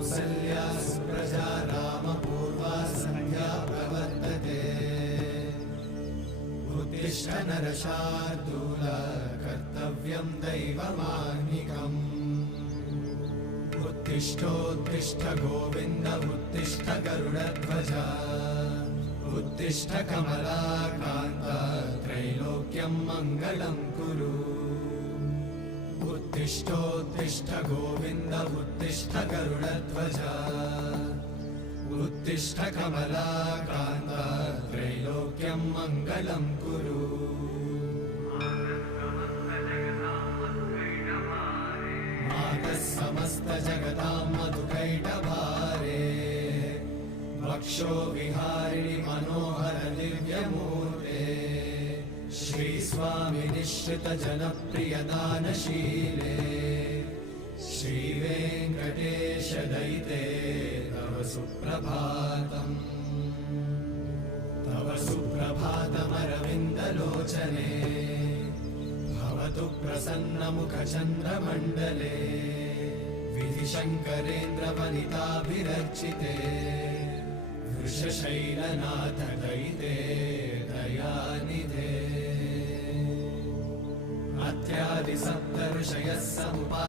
कौसल्या सुप्रजा रामपूर्वा सन्ध्या प्रवर्तते उत्तिष्ठ नरशार्दूल कर्तव्यं दैवमाह्निकम् उत्तिष्ठोत्तिष्ठ गोविन्द उत्तिष्ठ गरुडध्वज उत्तिष्ठ कमलाकान्त त्रैलोक्यं मङ्गलं कुरु उत्तिष्ठोत्तिष्ठ गोविन्द उत्तिष्ठ गरुडध्वज उत्तिष्ठ कमलाकान्त त्रैलोक्यं मङ्गलं कुरु मातः समस्त जगतां मधुकैटभारे वक्षो विहारिणि मनोहर दिव्यमूर्ते श्रीस्वामि निश्रित जनप्रिय दानशीले श्रीवेङ्कटेश दयिते तव सुप्रभातम् तव सुप्रभातमरविन्दलोचने भवतु प्रसन्नमुखचन्द्रमण्डले विधिशङ्करेन्द्रवनिताभिरर्चिते वृषशैलनाथ दयिते दयानिधे अत्यादि सप्त ऋषयः समुपा